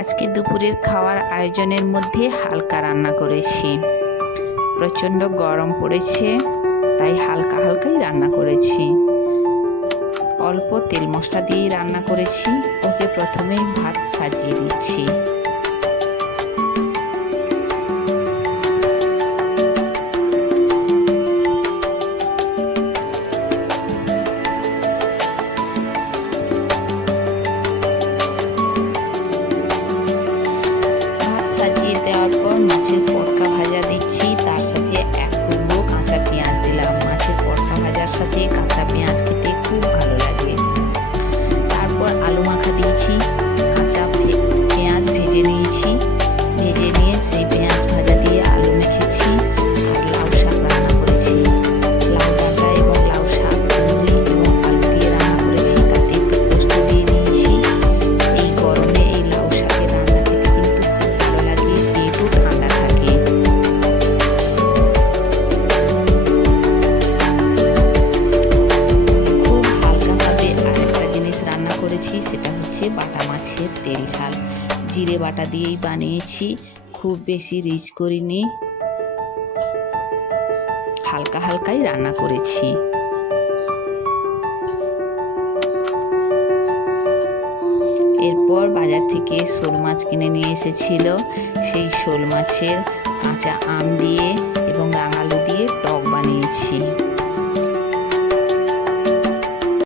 আজকে দুপুরের খাওয়ার আয়োজনের মধ্যে হালকা রান্না করেছি। প্রচণ্ড গরম পড়েছে, তাই হালকা হালকাই রান্না করেছি। অল্প তেল মশলা দিয়েই রান্না করেছি। ওকে প্রথমেই ভাত সাজিয়ে দিচ্ছি। সাজিয়ে দেওয়ার পর মাছের পটকা ভাজা দিচ্ছি, তার সাথে এক টুকরো কাঁচা পেঁয়াজ দিলাম। মাছের পটকা ভাজার সাথে কাঁচা পেঁয়াজ খেতে খুব ভালো লাগে। তারপর আলু মাখা দিয়েছি, কাঁচা পেঁয়াজ ভেজে নিয়েছি। ভেজে নিয়ে সেই পেঁয়াজ ভাজা দিয়ে আলু মেখেছি। আর লাউ শাক রান্না করেছি। লাউ ডাঁটা এবং লাউ শাক মুড়ি এবং আলু দিয়ে রান্না করেছি। তাতে একটু পোস্ত দিয়ে নিয়েছি। এই গরমে এই লাউ শাকের রান্না খেতে কিন্তু খুব ভালো লাগে, পেটও ঠান্ডা থাকে। খুব হালকাভাবে আরেকটা জিনিস রান্না করেছি, সেটা হচ্ছে বাটা মাছের তেল ঝাল। জিরে বাটা দিয়েই বানিয়েছি, খুব বেশি রিচ করিনি, হালকা হালকাই রান্না করেছি। এরপর বাজার থেকে শোল মাছ কিনে নিয়ে এসেছিল। সেই শোল মাছের কাঁচা আম দিয়ে এবং রাঙালু দিয়ে টক বানিয়েছি।